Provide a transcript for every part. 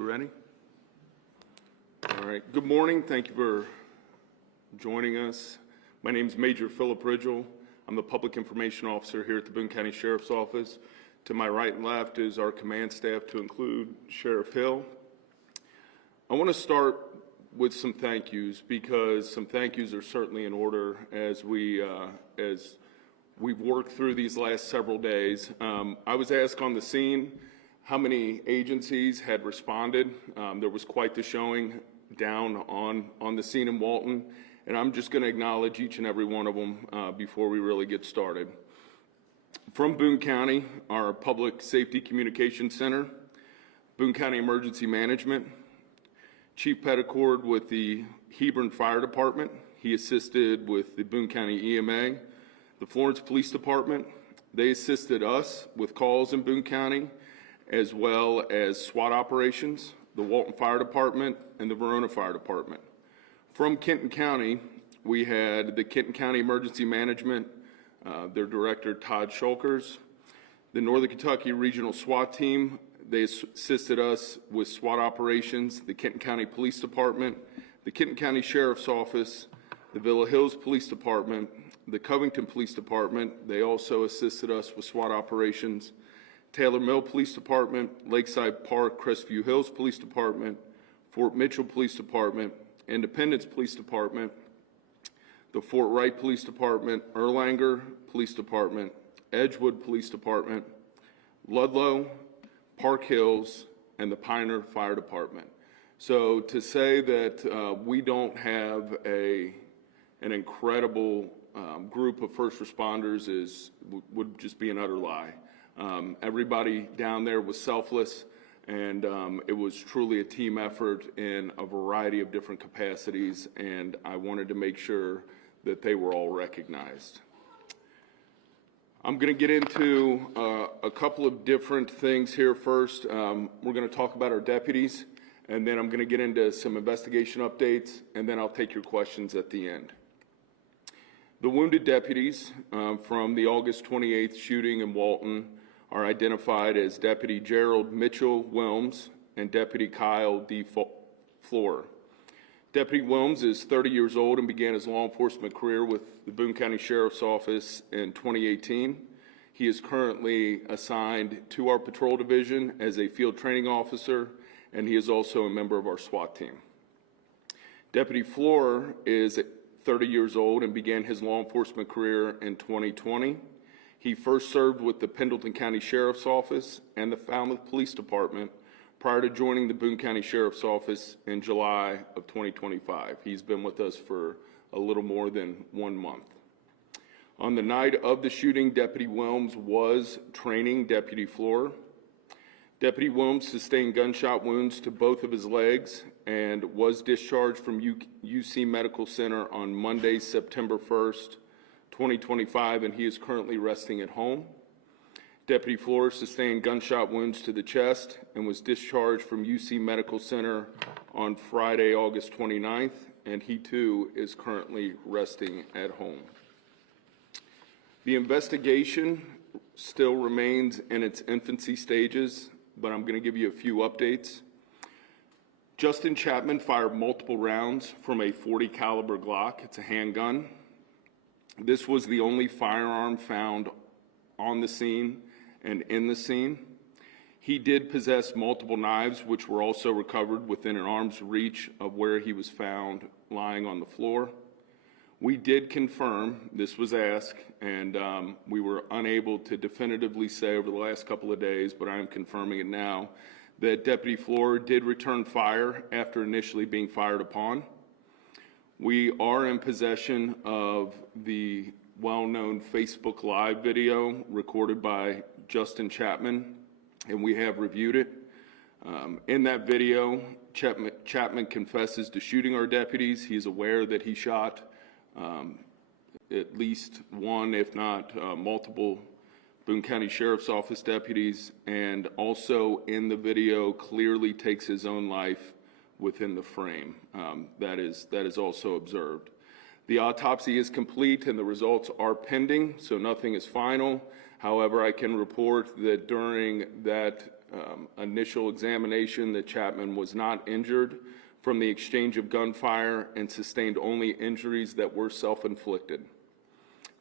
We ready? All right. Good morning. Thank you for joining us. My name is Major Philip Ridgel. I'm the Public Information Officer here at the Boone County Sheriff's Office. To my right and left is our command staff, to include Sheriff Hill. I want to start with some thank yous, because some thank yous are certainly in order as we've worked through these last several days. I was asked on the scene how many agencies had responded. There was quite the showing down on the scene in Walton, and I'm just going to acknowledge each and every one of them before we really get started. From Boone County, our Public Safety Communications Center, Boone County Emergency Management, Chief Petticord with the Hebron Fire Department. He assisted with the Boone County EMA, the Florence Police Department. They assisted us with calls in Boone County, as well as SWAT operations, the Walton Fire Department, and the Verona Fire Department. From Kenton County, we had the Kenton County Emergency Management, their director, Todd Shulkers, the Northern Kentucky Regional SWAT Team. They assisted us with SWAT operations, the Kenton County Police Department, the Kenton County Sheriff's Office, the Villa Hills Police Department, the Covington Police Department. They also assisted us with SWAT operations, Taylor Mill Police Department, Lakeside Park, Crestview Hills Police Department, Fort Mitchell Police Department, Independence Police Department, the Fort Wright Police Department, Erlanger Police Department, Edgewood Police Department, Ludlow, Park Hills, and the Pioneer Fire Department. So to say that we don't have an incredible group of first responders would just be an utter lie. Everybody down there was selfless, and it was truly a team effort in a variety of different capacities, and I wanted to make sure that they were all recognized. I'm going to get into a couple of different things here first. We're going to talk about our deputies, and then I'm going to get into some investigation updates, and then I'll take your questions at the end. The wounded deputies from the August 28th shooting in Walton are identified as Deputy Gerald Mitchell Wilms and Deputy Kyle D. Floor. Deputy Wilms is 30 years old and began his law enforcement career with the Boone County Sheriff's Office in 2018. He is currently assigned to our patrol division as a field training officer, and he is also a member of our SWAT team. Deputy Floor is 30 years old and began his law enforcement career in 2020. He first served with the Pendleton County Sheriff's Office and the Falmouth Police Department prior to joining the Boone County Sheriff's Office in July of 2025. He's been with us for a little more than 1 month. On the night of the shooting, Deputy Wilms was training Deputy Floor. Deputy Wilms sustained gunshot wounds to both of his legs and was discharged from UC Medical Center on Monday, September 1st, 2025, and he is currently resting at home. Deputy Floor sustained gunshot wounds to the chest and was discharged from UC Medical Center on Friday, August 29th, and he too is currently resting at home. The investigation still remains in its infancy stages, but I'm going to give you a few updates. Justin Chapman fired multiple rounds from a .40 caliber Glock. It's a handgun. This was the only firearm found on the scene and in the scene. He did possess multiple knives, which were also recovered within an arm's reach of where he was found lying on the floor. We did confirm, this was asked, and we were unable to definitively say over the last couple of days, but I am confirming it now, that Deputy Floor did return fire after initially being fired upon. We are in possession of the well-known Facebook Live video recorded by Justin Chapman, and we have reviewed it. In that video, Chapman confesses to shooting our deputies. He is aware that he shot at least one, if not multiple, Boone County Sheriff's Office deputies, and also in the video clearly takes his own life within the frame. That is also observed. The autopsy is complete and the results are pending, so nothing is final. However, I can report that during that initial examination that Chapman was not injured from the exchange of gunfire and sustained only injuries that were self-inflicted.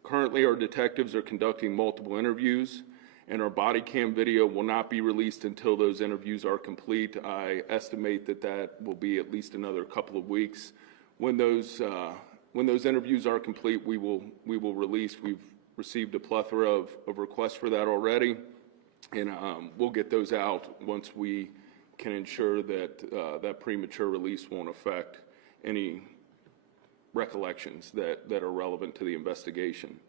Currently, our detectives are conducting multiple interviews, and our body cam video will not be released until those interviews are complete. I estimate that that will be at least another couple of weeks. When those interviews are complete, we will release. We've received a plethora of requests for that already, and we'll get those out once we can ensure that that premature release won't affect any recollections that are relevant to the investigation.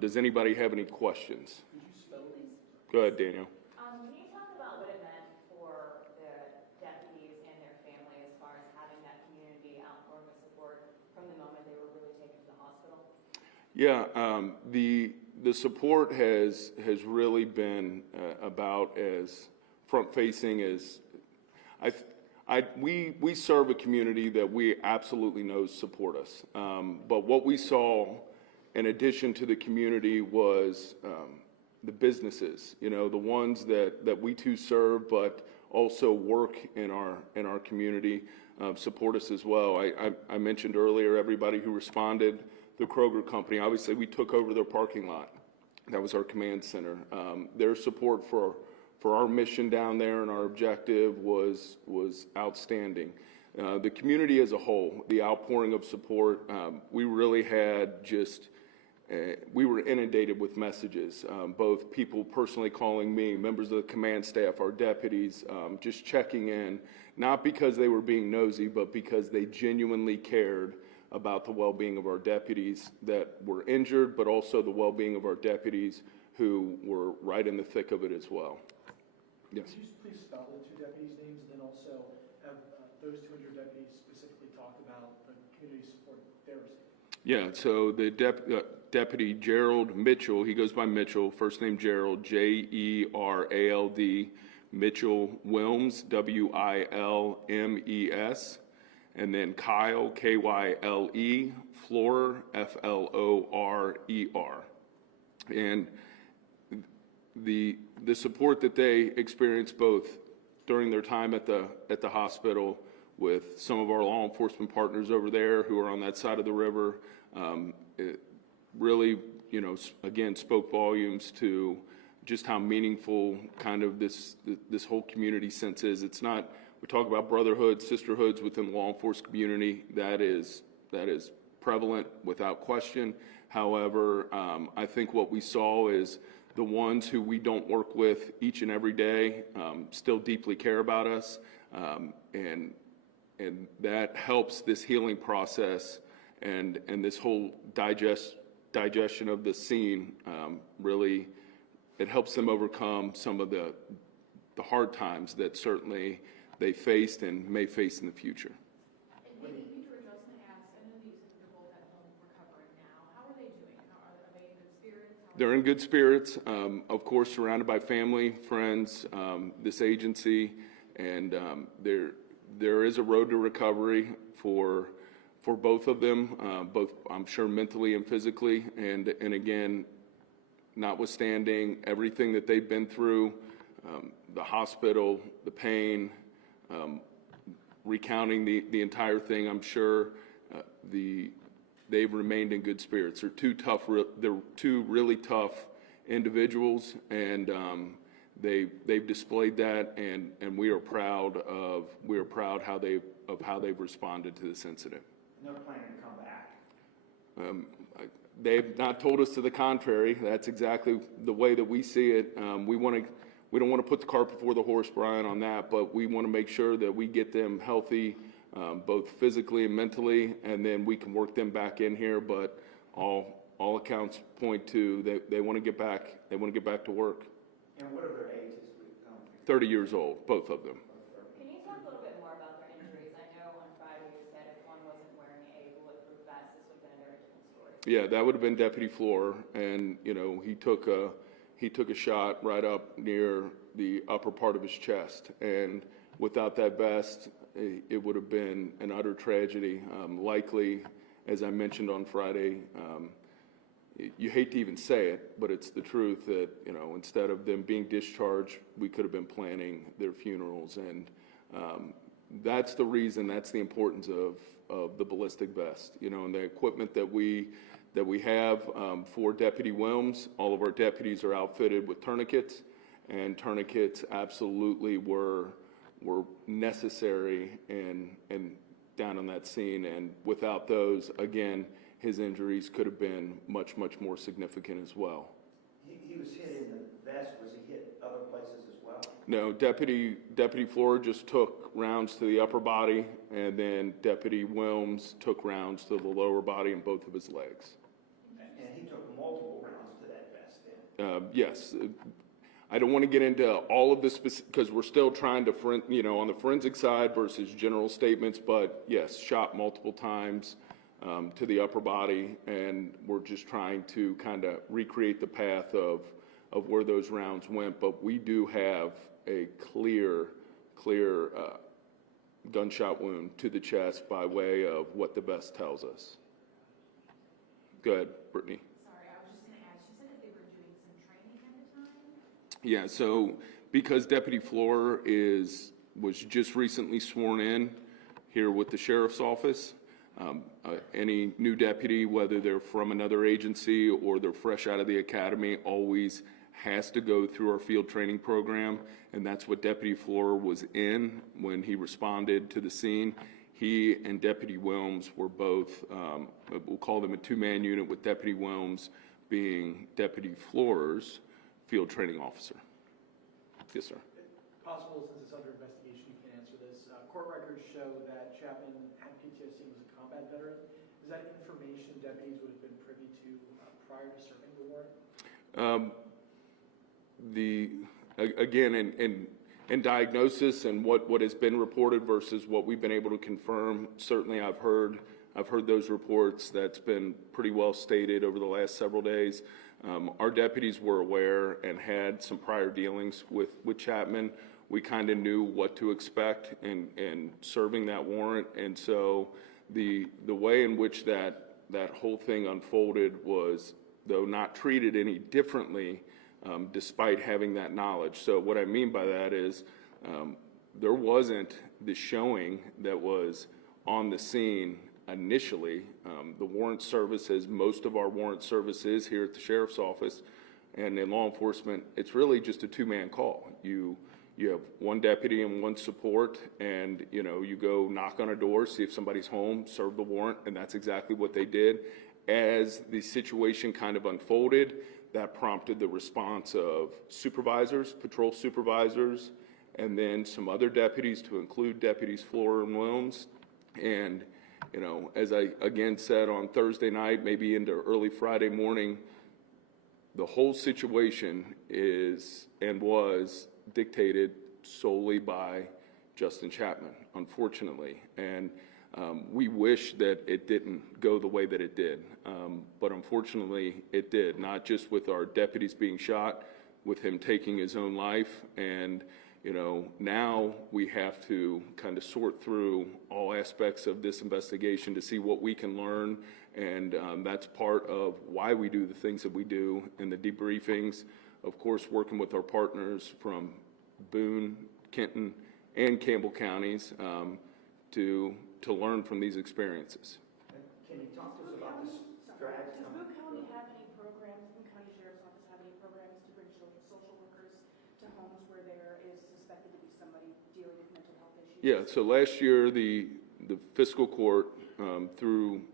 Does anybody have any questions? Could you spell these? Go ahead, Daniel. Can you talk about what it meant for the deputies and their family as far as having that community outpouring of support from the moment they were really taken to the hospital? Yeah, the support has really been about as front-facing as we serve a community that we absolutely know support us. But what we saw in addition to the community was the businesses, you know, the ones that we too serve, but also work in our community, support us as well. I mentioned earlier everybody who responded. The Kroger company, obviously we took over their parking lot. That was our command center. Their support for our mission down there and our objective was outstanding. The community as a whole, the outpouring of support, we really had just, we were inundated with messages, both people personally calling me, members of the command staff, our deputies, just checking in, not because they were being nosy, but because they genuinely cared about the well-being of our deputies that were injured, but also the well-being of our deputies who were right in the thick of it as well. Yes. Could you please spell the two deputies' names, and then also have those 200 deputies specifically talk about the community support they received? Yeah, so the Deputy Gerald Mitchell, he goes by Mitchell, first name Gerald, Jerald, Mitchell Wilms, Wilmes, and then Kyle, Kyle, Florer, Florer. And the support that they experienced both during their time at the hospital with some of our law enforcement partners over there who are on that side of the river, it really, you know, again, spoke volumes to just how meaningful kind of this whole community sense is. It's not, we talk about brotherhood, sisterhoods within the law enforcement community. That is prevalent without question. However, I think what we saw is the ones who we don't work with each and every day still deeply care about us, and that helps this healing process and this whole digestion of the scene. Really, it helps them overcome some of the hard times that certainly they faced and may face in the future. And Major Justin asked, I know these are both at home recovering now. How are they doing? Are they in good spirits? They're in good spirits, of course, surrounded by family, friends, this agency, and there is a road to recovery for both of them, both I'm sure mentally and physically, and again, notwithstanding everything that they've been through, the hospital, the pain, recounting the entire thing, I'm sure they've remained in good spirits. They're two really tough individuals, and they've displayed that, and we are proud of how they've responded to this incident. And they're planning to come back. They've not told us to the contrary. That's exactly the way that we see it. We don't want to put the cart before the horse, Brian, on that, but we want to make sure that we get them healthy, both physically and mentally, and then we can work them back in here. But all accounts point to they want to get back. They want to get back to work. And what are their ages? 30 years old, both of them. Can you talk a little bit more about their injuries? I know on Friday you said if one wasn't wearing a bulletproof vest, this would have been a very different story. Yeah, that would have been Deputy Florer, and you know he took a shot right up near the upper part of his chest, and without that vest, it would have been an utter tragedy. Likely, as I mentioned on Friday, you hate to even say it, but it's the truth that, you know, instead of them being discharged, we could have been planning their funerals. And that's the reason, that's the importance of the ballistic vest, you know, and the equipment that we have for Deputy Wilms. All of our deputies are outfitted with tourniquets, and tourniquets absolutely were necessary and down on that scene. And without those, again, his injuries could have been much, much more significant as well. He was hit in the vest. Was he hit other places as well? No, Deputy Flora just took rounds to the upper body, and then Deputy Wilms took rounds to the lower body and both of his legs. And he took multiple rounds to that vest then? Yes. I don't want to get into all of this because we're still trying to, on the forensic side versus general statements, but yes, shot multiple times to the upper body, and we're just trying to kind of recreate the path of where those rounds went. But we do have a clear gunshot wound to the chest by way of what the vest tells us. Go ahead, Brittany. Sorry, I was just going to ask, you said that they were doing some training at the time? Yeah, so because Deputy Floor was just recently sworn in here with the Sheriff's Office, any new deputy, whether they're from another agency or they're fresh out of the academy, always has to go through our field training program, and that's what Deputy Floor was in when he responded to the scene. He and Deputy Wilms were both, we'll call them a two-man unit, with Deputy Wilms being Deputy Floor's field training officer. Yes, sir. If possible, since it's under investigation, you can answer this. Court records show that Chapman had PTSD and was a combat veteran. Is that information deputies would have been privy to prior to serving the warrant? Again, in diagnosis and what has been reported versus what we've been able to confirm, certainly I've heard those reports. That's been pretty well stated over the last several days. Our deputies were aware and had some prior dealings with Chapman. We kind of knew what to expect in serving that warrant, and so the way in which that whole thing unfolded was, though not treated any differently, despite having that knowledge. So what I mean by that is there wasn't the showing that was on the scene initially. The warrant service, as most of our warrant service is here at the Sheriff's Office and in law enforcement, it's really just a two-man call. You have one deputy and one support, and you go knock on a door, see if somebody's home, serve the warrant, and that's exactly what they did. As the situation kind of unfolded, that prompted the response of supervisors, patrol supervisors, and then some other deputies, to include Deputies Floor and Wilms. And as I again said on Thursday night, maybe into early Friday morning, the whole situation is and was dictated solely by Justin Chapman, unfortunately. And we wish that it didn't go the way that it did, but unfortunately it did, not just with our deputies being shot, with him taking his own life. And now we have to kind of sort through all aspects of this investigation to see what we can learn, and that's part of why we do the things that we do in the debriefings. Of course, working with our partners from Boone, Kenton, and Campbell counties to learn from these experiences. Can you talk to us about this strategy? Does Boone County have any programs, Boone County Sheriff's Office have any programs to bring social workers to homes where there is suspected to be somebody dealing with mental health issues? Yeah, so last year the fiscal court through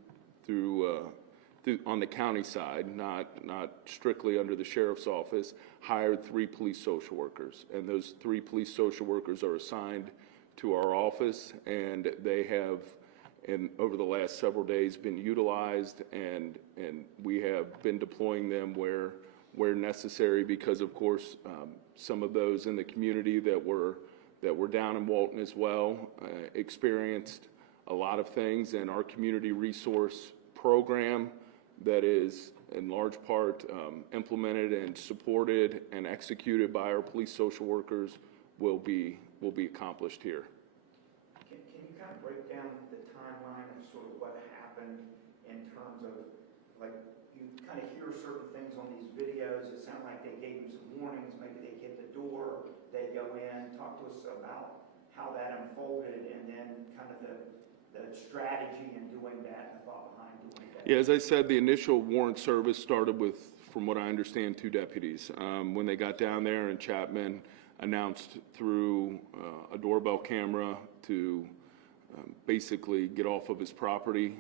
on the county side, not strictly under the sheriff's office, hired 3 police social workers, and those 3 police social workers are assigned to our office, and they have, over the last several days, been utilized, and we have been deploying them where necessary, because of course some of those in the community that were down in Walton as well experienced a lot of things, and our community resource program that is in large part implemented and supported and executed by our police social workers will be accomplished here. Can you kind of break down the timeline of sort of what happened in terms of, like, you kind kind of hear certain things on these videos. It sounded like they gave him some warnings, maybe they hit the door, they go in. Talk to us about how that unfolded, and then kind of the strategy in doing that, the thought behind doing that. Yeah, as I said, the initial warrant service started with, from what I understand, 2 deputies. When they got down there and Chapman announced through a doorbell camera to basically get off of his property,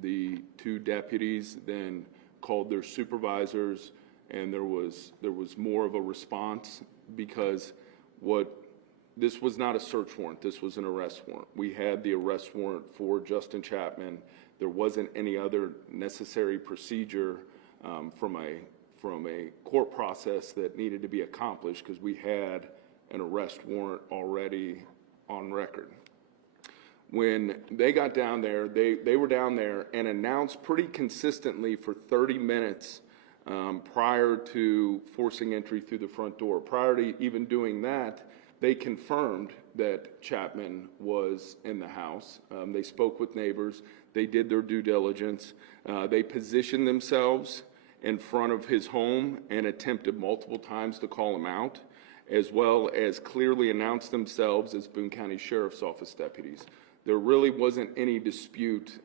the 2 deputies then called their supervisors, and there was more of a response, because this was not a search warrant, this was an arrest warrant. We had the arrest warrant for Justin Chapman. There wasn't any other necessary procedure from a court process that needed to be accomplished, because we had an arrest warrant already on record. When they got down there, they were down there and announced pretty consistently for 30 minutes prior to forcing entry through the front door. Prior to even doing that, they confirmed that Chapman was in the house. They spoke with neighbors. They did their due diligence. They positioned themselves in front of his home and attempted multiple times to call him out, as well as clearly announced themselves as Boone County Sheriff's Office deputies. There really wasn't any dispute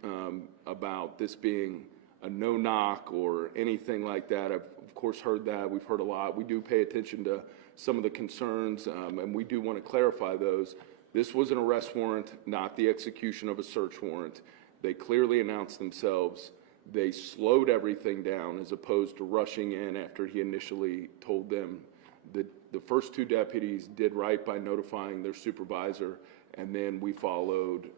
about this being a no-knock or anything like that. I've, of course, heard that. We've heard a lot. We do pay attention to some of the concerns, and we do want to clarify those. This was an arrest warrant, not the execution of a search warrant. They clearly announced themselves. They slowed everything down as opposed to rushing in after he initially told them. The first 2 deputies did right by notifying their supervisor, and then we followed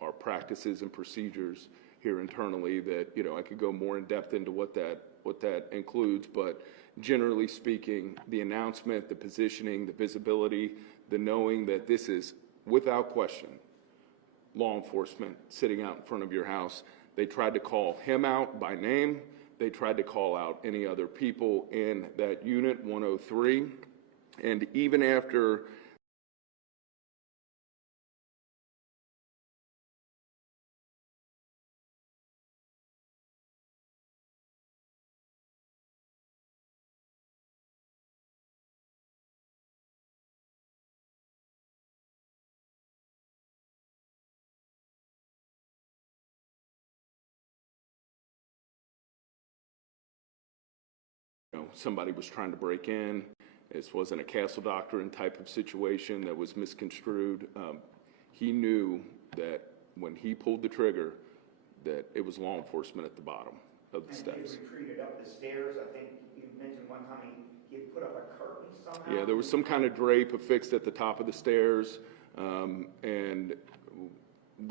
our practices and procedures here internally that, I could go more in depth into what that includes, but generally speaking, the announcement, the positioning, the visibility, the knowing that this is, without question, law enforcement sitting out in front of your house. They tried to call him out by name. They tried to call out any other people in that unit, 103. And even after somebody was trying to break in. This wasn't a castle doctrine type of situation that was misconstrued. He knew that when he pulled the trigger, that it was law enforcement at the bottom of the steps. And he retreated up the stairs. I think you mentioned one time he had put up a curtain somehow. Yeah, there was some kind of drape affixed at the top of the stairs, and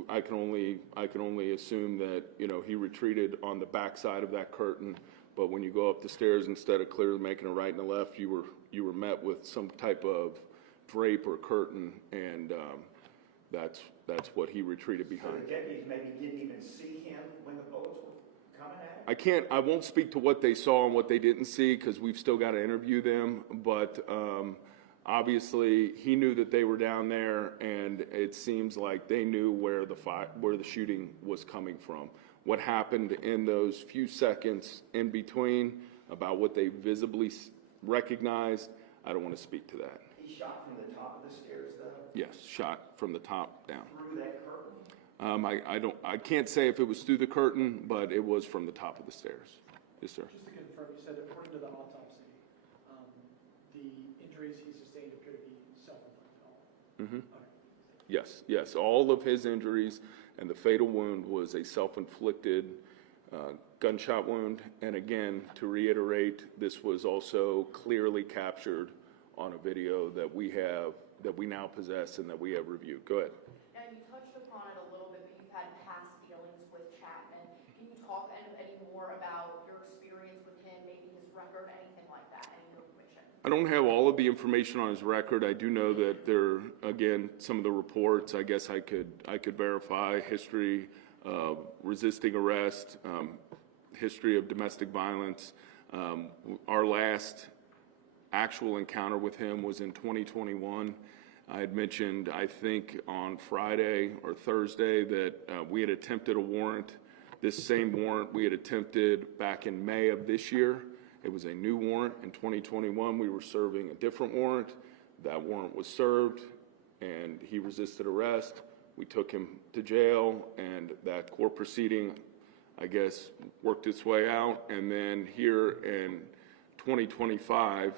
I can only assume that he retreated on the back side of that curtain. But when you go up the stairs, instead of clearly making a right and a left, you were met with some type of drape or curtain, and that's what he retreated behind. So the deputies maybe didn't even see him when the bullets were coming at him? I won't speak to what they saw and what they didn't see, because we've still got to interview them, but obviously he knew that they were down there, and it seems like they knew where the shooting was coming from. What happened in those few seconds in between, about what they visibly recognized, I don't want to speak to that. He shot from the top of the stairs, though? Yes, shot from the top down. Through that curtain? I can't say if it was through the curtain, but it was from the top of the stairs. Yes, sir. Just to confirm, you said according to the autopsy, the injuries he sustained appear to be self-inflicted. Okay. Yes. All of his injuries and the fatal wound was a self-inflicted gunshot wound. And again, to reiterate, this was also clearly captured on a video that we now possess and that we have reviewed. Go ahead. Now, you touched upon it a little bit, but you've had past dealings with Chapman. Can you talk any more about your experience with him, maybe his record, anything like that, any information? I don't have all of the information on his record. I do know that some of the reports, I guess I could verify history of resisting arrest, history of domestic violence. Our last actual encounter with him was in 2021. I had mentioned, I think on Friday or Thursday, that we had attempted a warrant This same warrant we had attempted back in May of this year. It was a new warrant. In 2021, we were serving a different warrant. That warrant was served, and he resisted arrest. We took him to jail, and that court proceeding, I guess, worked its way out. And then here in 2025,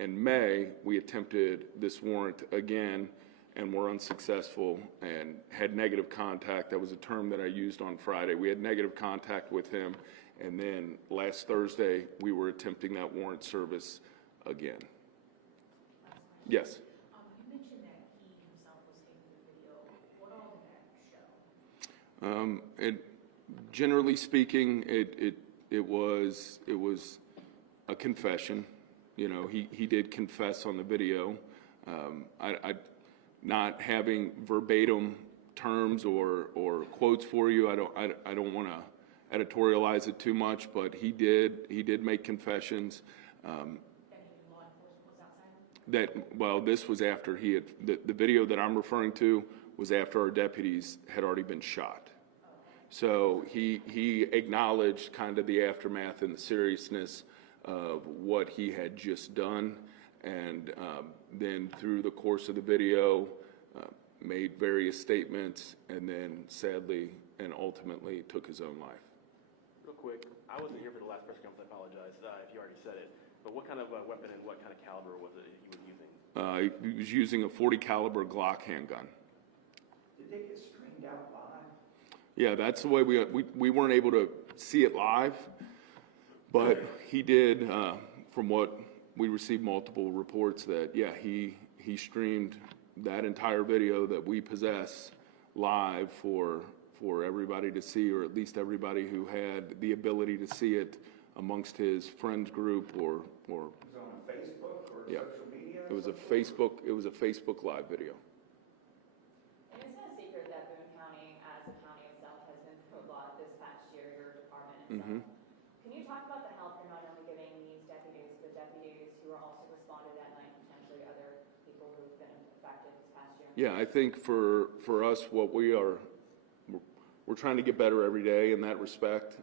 in May, we attempted this warrant again and were unsuccessful and had negative contact. That was a term that I used on Friday. We had negative contact with him, and then last Thursday, we were attempting that warrant service again. Yes? You mentioned that he himself was taking the video. What all did that show? Generally speaking, it was a confession. You know, he did confess on the video. Not having verbatim terms or quotes for you, I don't want to editorialize it too much, but he did make confessions. Well, this was after he had the video that I'm referring to was after our deputies had already been shot. So he acknowledged kind of the aftermath and the seriousness of what he had just done, and then through the course of the video made various statements, and then sadly and ultimately took his own life. Real quick, I wasn't here for the last press conference. I apologize if you already said it. But what kind of weapon and what kind of caliber was it he was using? He was using a .40 caliber Glock handgun. Did they get streamed out live? Yeah, that's the way we weren't able to see it live, but he did. From what we received, multiple reports that he streamed that entire video that we possess live for everybody to see, or at least everybody who had the ability to see it amongst his friends group or. It was on Facebook or social media? It was a Facebook Live video. And it's no secret that Boone County, as a county itself, has been through a lot this past year, your department itself. Can you talk about the help you're not only giving these deputies, but deputies who are also responded at night, potentially other people who've been affected this past year? Yeah, I think for us, what we're trying to get better every day in that respect.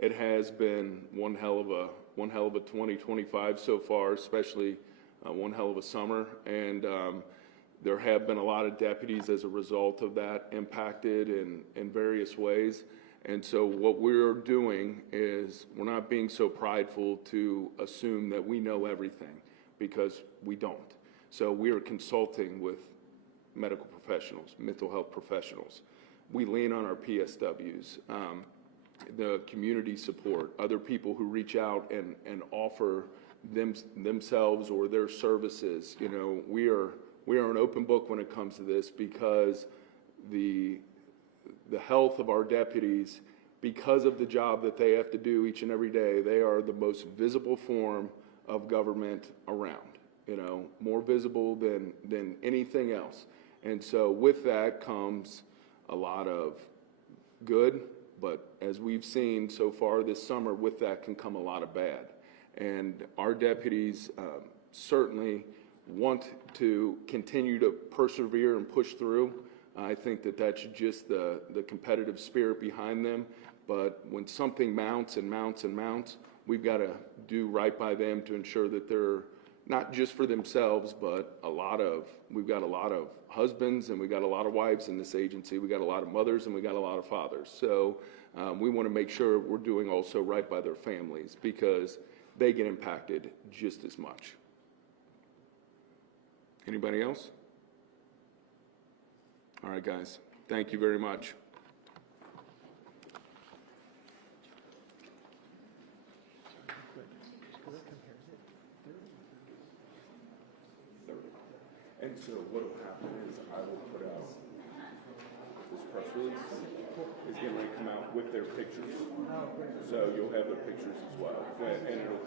It has been one hell of a 2025 so far, especially one hell of a summer, and there have been a lot of deputies as a result of that impacted in various ways. And so what we're doing is we're not being so prideful to assume that we know everything, because we don't. So we are consulting with medical professionals, mental health professionals. We lean on our PSWs, the community support, other people who reach out and offer themselves or their services. You know, we are an open book when it comes to this, because the health of our deputies, because of the job that they have to do each and every day, they are the most visible form of government around, you know, more visible than anything else. And so with that comes a lot of good, but as we've seen so far this summer, with that can come a lot of bad. And our deputies certainly want to continue to persevere and push through. I think that that's just the competitive spirit behind them. But when something mounts and mounts and mounts, we've got to do right by them to ensure that they're not just for themselves, but we've got a lot of husbands and we got a lot of wives in this agency. We got a lot of mothers and we got a lot of fathers. So we want to make sure we're doing also right by their families, because they get impacted just as much. Anybody else? All right, guys. Thank you very much. And so what will happen is I will put out this press release. It's going to come out with their pictures. So you'll have their pictures as well. And it'll